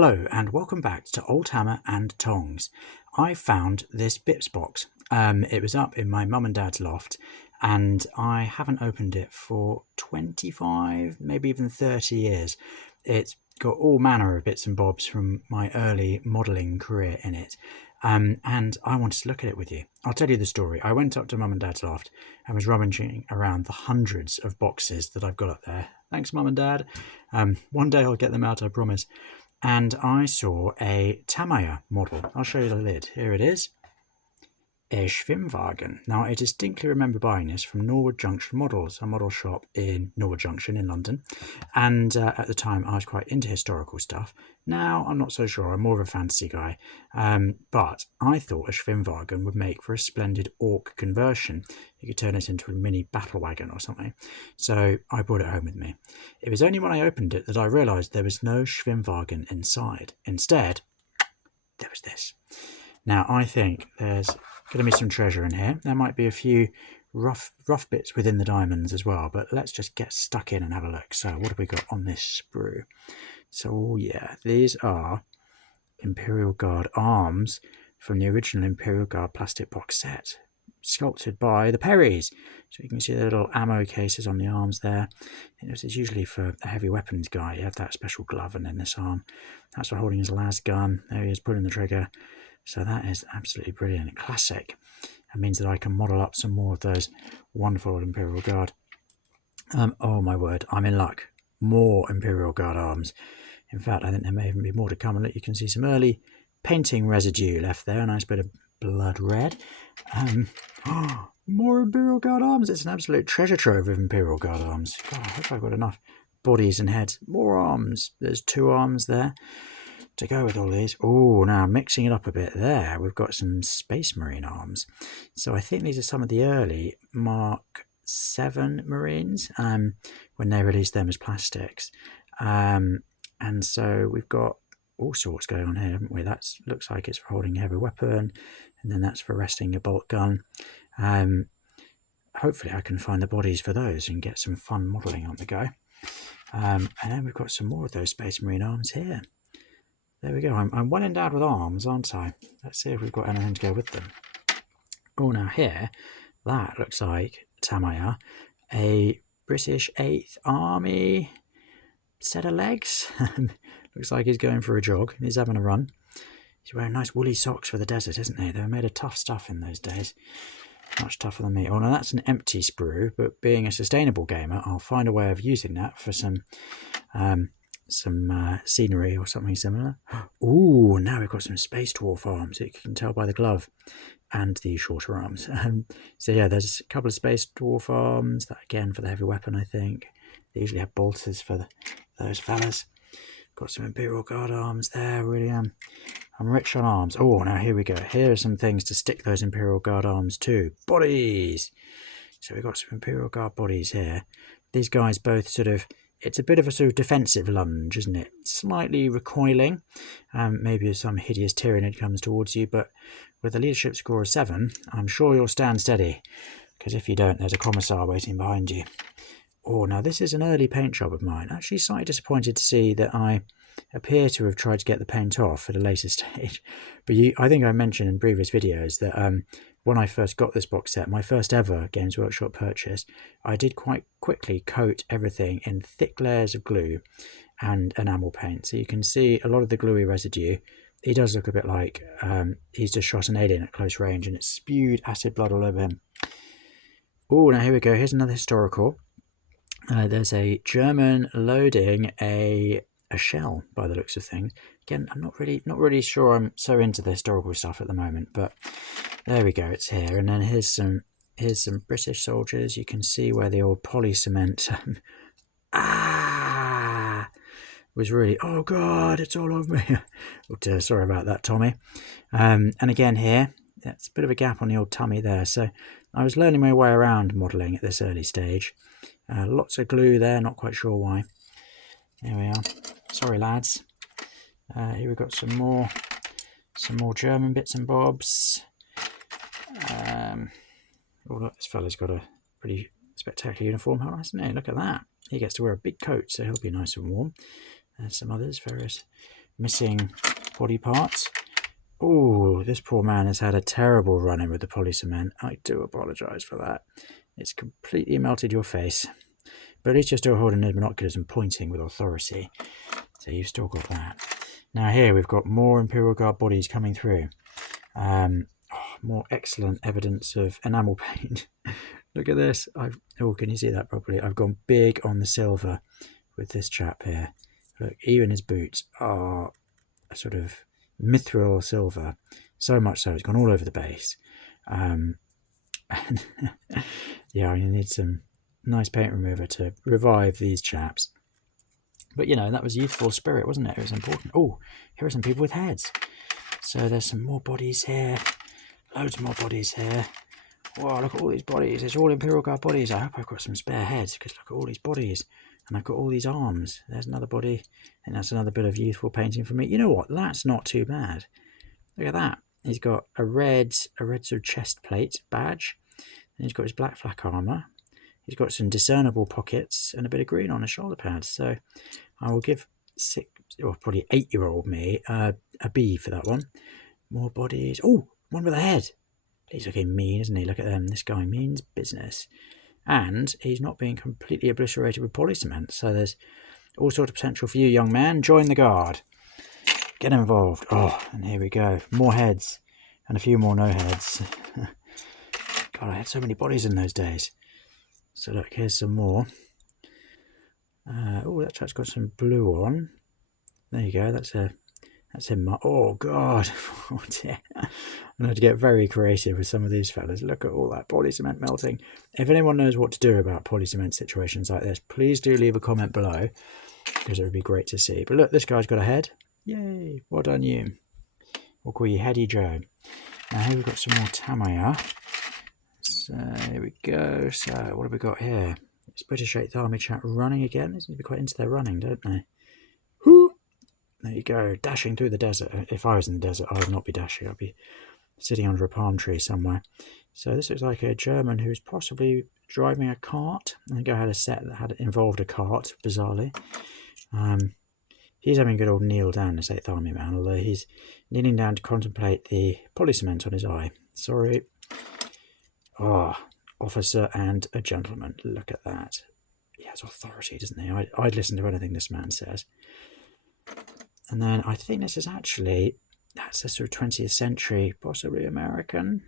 Hello and welcome back to Oldhammer and Tongs. I found this bits box. It was up in my mum and dad's loft and I haven't opened it for 25, maybe even 30 years. It's got all manner of bits and bobs from my early modelling career in it. And I wanted to look at it with you. I'll tell you the story. I went up to mum and dad's loft and was rummaging around the hundreds of boxes that I've got up there. Thanks, mum and dad. One day I'll get them out, I promise. And I saw a Tamiya model. I'll show you the lid. Here it is. A Schwimmwagen. Now, I distinctly remember buying this from Norwood Junction Models, a model shop in Norwood Junction in London. And at the time, I was quite into historical stuff. Now, I'm not so sure. I'm more of a fantasy guy. But I thought a Schwimmwagen would make for a splendid Ork conversion. You could turn it into a mini battle wagon or something. So I brought it home with me. It was only when I opened it that I realised there was no Schwimmwagen inside. Instead, there was this. Now, I think there's going to be some treasure in here. There might be a few rough bits within the diamonds as well, but let's just get stuck in and have a look. So what have we got on this sprue? So, yeah, these are Imperial Guard arms from the original Imperial Guard plastic box set, sculpted by the Perrys. So you can see the little ammo cases on the arms there. This is usually for a heavy weapons guy. You have that special glove and then this arm. That's for holding his las gun. There he is, pulling the trigger. So that is absolutely brilliant. Classic. That means that I can model up some more of those wonderful Imperial Guard. Oh my word, I'm in luck. More Imperial Guard arms. In fact, I think there may even be more to come. And look, you can see some early painting residue left there. A nice bit of blood red. More Imperial Guard arms. It's an absolute treasure trove of Imperial Guard arms. God, I hope I've got enough bodies and heads. More arms. There's 2 arms there to go with all these. Oh, now mixing it up a bit there, we've got some Space Marine arms. So I think these are some of the early Mark 7 Marines when they released them as plastics. And so we've got all sorts going on here, haven't we? That looks like it's for holding a heavy weapon, and then that's for resting a bolt gun. Hopefully I can find the bodies for those and get some fun modelling on the go. And then we've got some more of those Space Marine arms here. There we go. I'm well endowed with arms, aren't I? Let's see if we've got anything to go with them. Oh, now here, that looks like Tamiya, a British 8th Army set of legs. Looks like he's going for a jog. He's having a run. He's wearing nice woolly socks for the desert, isn't he? They were made of tough stuff in those days. Much tougher than me. Oh, now that's an empty sprue, but being a sustainable gamer, I'll find a way of using that for some scenery or something similar. Oh, now we've got some Space Dwarf arms. You can tell by the glove and the shorter arms. So yeah, there's a couple of Space Dwarf arms. That again for the heavy weapon, I think. They usually have bolters for those fellas. Got some Imperial Guard arms there. Really, I'm rich on arms. Oh, now here we go. Here are some things to stick those Imperial Guard arms to. Bodies. So we've got some Imperial Guard bodies here. These guys both sort of. It's a bit of a sort of defensive lunge, isn't it? Slightly recoiling. Maybe as some hideous tyrannid comes towards you, but with a leadership score of 7, I'm sure you'll stand steady. Because if you don't, there's a commissar waiting behind you. Oh, now this is an early paint job of mine. Actually, slightly disappointed to see that I appear to have tried to get the paint off at a later stage. But I think I mentioned in previous videos that when I first got this box set, my first ever Games Workshop purchase, I did quite quickly coat everything in thick layers of glue and enamel paint. So you can see a lot of the gluey residue. He does look a bit like he's just shot an alien at close range and it's spewed acid blood all over him. Oh, now here we go. Here's another historical. There's a German loading a shell by the looks of things. Again, I'm not really sure I'm so into the historical stuff at the moment, but there we go, it's here. And then here's some British soldiers. You can see where the old poly cement was really, oh god, it's all over me. Oh dear, sorry about that, Tommy. And again here, that's a bit of a gap on the old tummy there. So I was learning my way around modelling at this early stage. Lots of glue there, not quite sure why. There we are. Sorry, lads. Here we've got some more German bits and bobs. Oh, look, this fella's got a pretty spectacular uniform, hasn't he? Look at that. He gets to wear a big coat, so he'll be nice and warm. There's some others, missing body parts. Oh, this poor man has had a terrible run-in with the polycement. I do apologise for that. It's completely melted your face. But at least you're still holding the binoculars and pointing with authority. So you've still got that. Now here we've got more Imperial Guard bodies coming through. More excellent evidence of enamel paint. Look at this. Oh, can you see that properly? I've gone big on the silver with this chap here. Look, even his boots are a sort of mithril silver. So much so it's gone all over the base. Yeah, I need some nice paint remover to revive these chaps. But you know, that was youthful spirit, wasn't it? It was important. Oh, here are some people with heads. So there's some more bodies here. Loads more bodies here. Wow, look at all these bodies. It's all Imperial Guard bodies. I hope I've got some spare heads, because look at all these bodies. And I've got all these arms. There's another body. And that's another bit of youthful painting for me. You know what? That's not too bad. Look at that. He's got a red sort of chest plate badge. And he's got his black flak armour. He's got some discernible pockets and a bit of green on his shoulder pads. So I will give probably 8-year-old me a B for that one. More bodies. Oh, one with a head. He's looking mean, isn't he? Look at them. This guy means business. And he's not being completely obliterated with polycement. So there's all sorts of potential for you, young man. Join the guard. Get involved. Oh, and here we go. More heads. And a few more no heads. God, I had so many bodies in those days. So look, here's some more. Oh, that chap's got some blue on. There you go. That's him. Oh God. Oh dear. I'm going to get very creative with some of these fellas. Look at all that polycement melting. If anyone knows what to do about polycement situations like this, please do leave a comment below, because it would be great to see. But look, this guy's got a head. Yay. Well done you. We'll call you Heady Joe. Now here we've got some more Tamiya. So here we go. So what have we got here? It's British 8th Army chat running again. They seem to be quite into their running, don't they? Whoo! There you go, dashing through the desert. If I was in the desert, I would not be dashing. I'd be sitting under a palm tree somewhere. So this looks like a German who's possibly driving a cart. I think I had a set that had involved a cart, bizarrely. He's having a good old kneel down, this 8th Army man, although he's kneeling down to contemplate the polycement on his eye. Sorry. Oh, officer and a gentleman. Look at that. He has authority, doesn't he? I'd listen to anything this man says. And then I think this is actually, that's a sort of 20th century, possibly American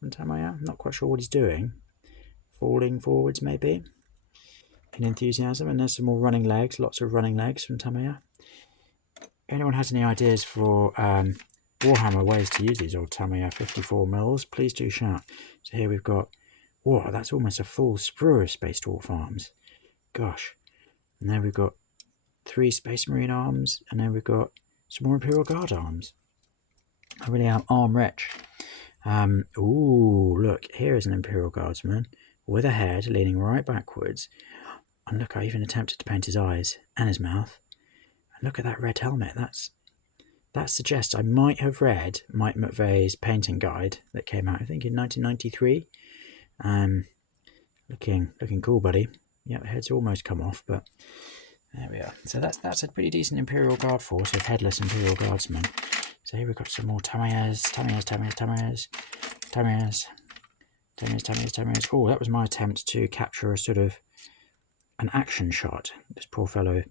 from Tamiya. I'm not quite sure what he's doing. Falling forwards, maybe, in enthusiasm. And there's some more running legs, lots of running legs from Tamiya. If anyone has any ideas for Warhammer ways to use these old Tamiya 54mm, please do shout. So here we've got, whoa, that's almost a full sprue of Space Dwarf arms. Gosh. And then we've got 3 Space Marine arms, and then we've got some more Imperial Guard arms. I really am arm rich. Ooh, look, here is an Imperial Guardsman with a head leaning right backwards. And look, I even attempted to paint his eyes and his mouth. And look at that red helmet. That suggests I might have read Mike McVeigh's painting guide that came out, I think, in 1993. Looking cool, buddy. Yeah, the head's almost come off, but there we are. So that's a pretty decent Imperial Guard force of headless Imperial Guardsmen. So here we've got some more Tamiyas. Oh, that was my attempt to capture a sort of an action shot. This poor fellow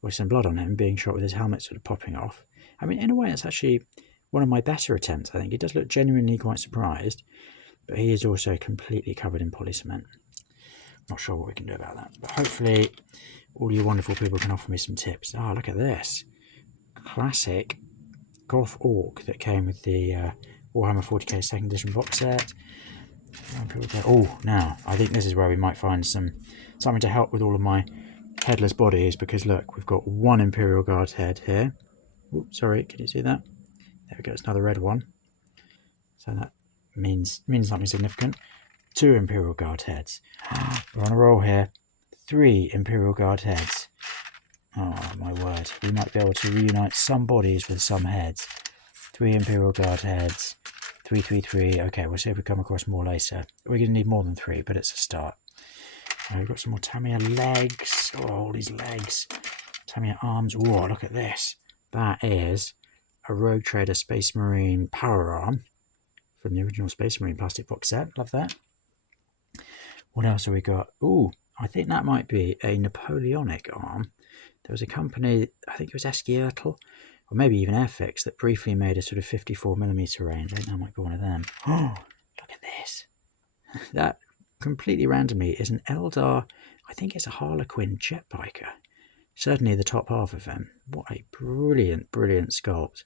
with some blood on him being shot with his helmet sort of popping off. I mean, in a way, it's actually one of my better attempts, I think. He does look genuinely quite surprised, but he is also completely covered in polycement. Not sure what we can do about that, but hopefully all you wonderful people can offer me some tips. Oh, look at this. Classic Goth Ork that came with the Warhammer 40k 2nd edition box set. Oh, now, I think this is where we might find something to help with all of my headless bodies, because look, we've got 1 Imperial Guard head here. Oops, sorry, can you see that? There we go, it's another red one. So that means something significant. 2 Imperial Guard heads. We're on a roll here. 3 Imperial Guard heads. Oh my word, we might be able to reunite some bodies with some heads. 3 Imperial Guard heads. 3. Okay, we'll see if we come across more later. We're going to need more than 3, but it's a start. We've got some more Tamiya legs. Oh, all these legs. Tamiya arms. Whoa, look at this. That is a Rogue Trader Space Marine power arm from the original Space Marine plastic box set. Love that. What else have we got? Ooh, I think that might be a Napoleonic arm. There was a company, I think it was Esquirtle, or maybe even Airfix, that briefly made a sort of 54mm range. I think that might be one of them. Oh, look at this. That completely randomly is an Eldar, I think it's a Harlequin jet biker. Certainly the top half of him. What a brilliant, brilliant sculpt.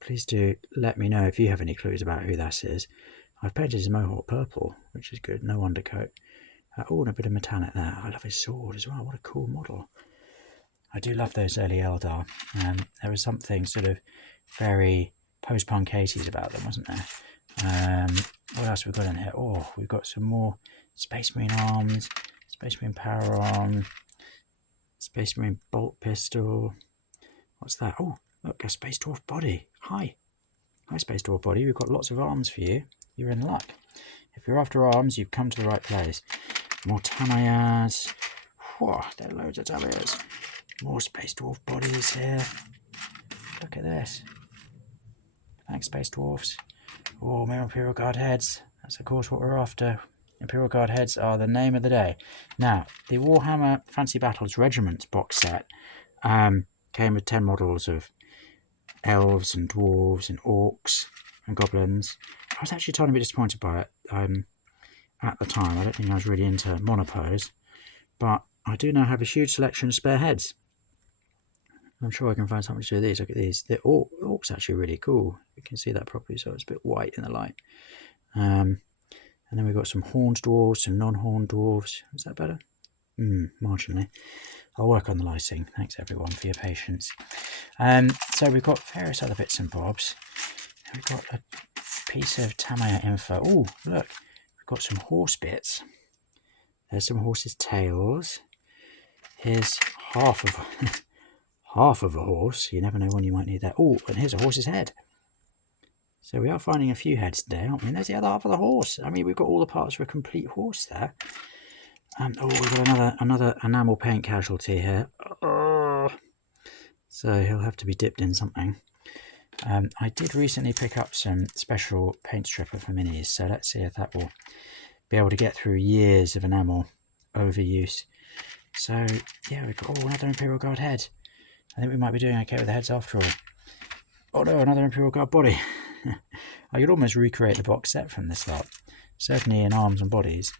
Please do let me know if you have any clues about who that is. I've painted his mohawk purple, which is good. No undercoat. Oh, and a bit of metallic there. I love his sword as well. What a cool model. I do love those early Eldar. There was something sort of very post-punk 80s about them, wasn't there? What else have we got in here? Oh, we've got some more Space Marine arms, Space Marine power arm, Space Marine bolt pistol. What's that? Oh, look, a Space Dwarf body. Hi. Hi, Space Dwarf body. We've got lots of arms for you. You're in luck. If you're after arms, you've come to the right place. More Tamiyas. Whoa, there are loads of Tamiyas. More Space Dwarf bodies here. Look at this. Thanks, Space Dwarfs. Oh, more Imperial Guard heads. That's, of course, what we're after. Imperial Guard heads are the name of the day. Now, the Warhammer Fantasy Battles Regiments box set came with 10 models of elves and dwarves and orcs and goblins. I was actually a tiny bit disappointed by it at the time. I don't think I was really into monopose, but I do now have a huge selection of spare heads. I'm sure I can find something to do with these. Look at these. The orcs actually really cool. You can see that properly, so it's a bit white in the light. And then we've got some horned dwarves, some non-horned dwarves. Is that better? Marginally. I'll work on the lighting. Thanks everyone for your patience. So we've got various other bits and bobs. We've got a piece of Tamiya info. Oh, look. We've got some horse bits. There's some horses' tails. Here's half of a horse. You never know when you might need that. Oh, and here's a horse's head. So we are finding a few heads today, aren't we? And there's the other half of the horse. I mean, we've got all the parts for a complete horse there. Oh, we've got another enamel paint casualty here. So he'll have to be dipped in something. I did recently pick up some special paint stripper for minis, so let's see if that will be able to get through years of enamel overuse. So yeah, we've got another Imperial Guard head. I think we might be doing okay with the heads after all. Oh no, another Imperial Guard body. I could almost recreate the box set from this lot. Certainly in arms and bodies.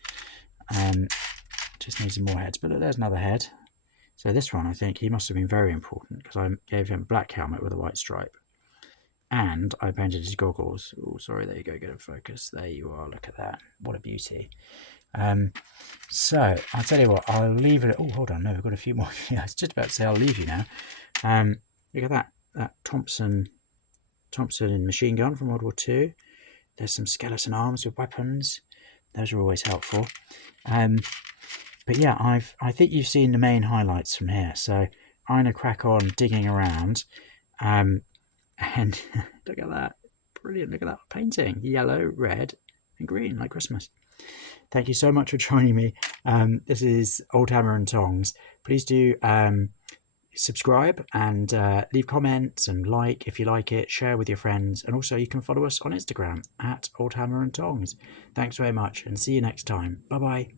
Just need some more heads. But look, there's another head. So this one, I think, he must have been very important because I gave him a black helmet with a white stripe. And I painted his goggles. Oh, sorry, there you go, get in focus. There you are, look at that. What a beauty. So, I'll tell you what, I'll leave it. Oh, hold on, no, we've got a few more. Yeah, I was just about to say I'll leave you now. Look at that Thompson machine gun from World War II. There's some skeleton arms with weapons. Those are always helpful. But yeah, I think you've seen the main highlights from here. So I'm going to crack on digging around. And look at that. Brilliant. Look at that painting. Yellow, red, and green, like Christmas. Thank you so much for joining me. This is Oldhammer and Tongs. Please do subscribe and leave comments and like if you like it. Share with your friends. And also you can follow us on Instagram at Oldhammer and Tongs. Thanks very much and see you next time. Bye-bye.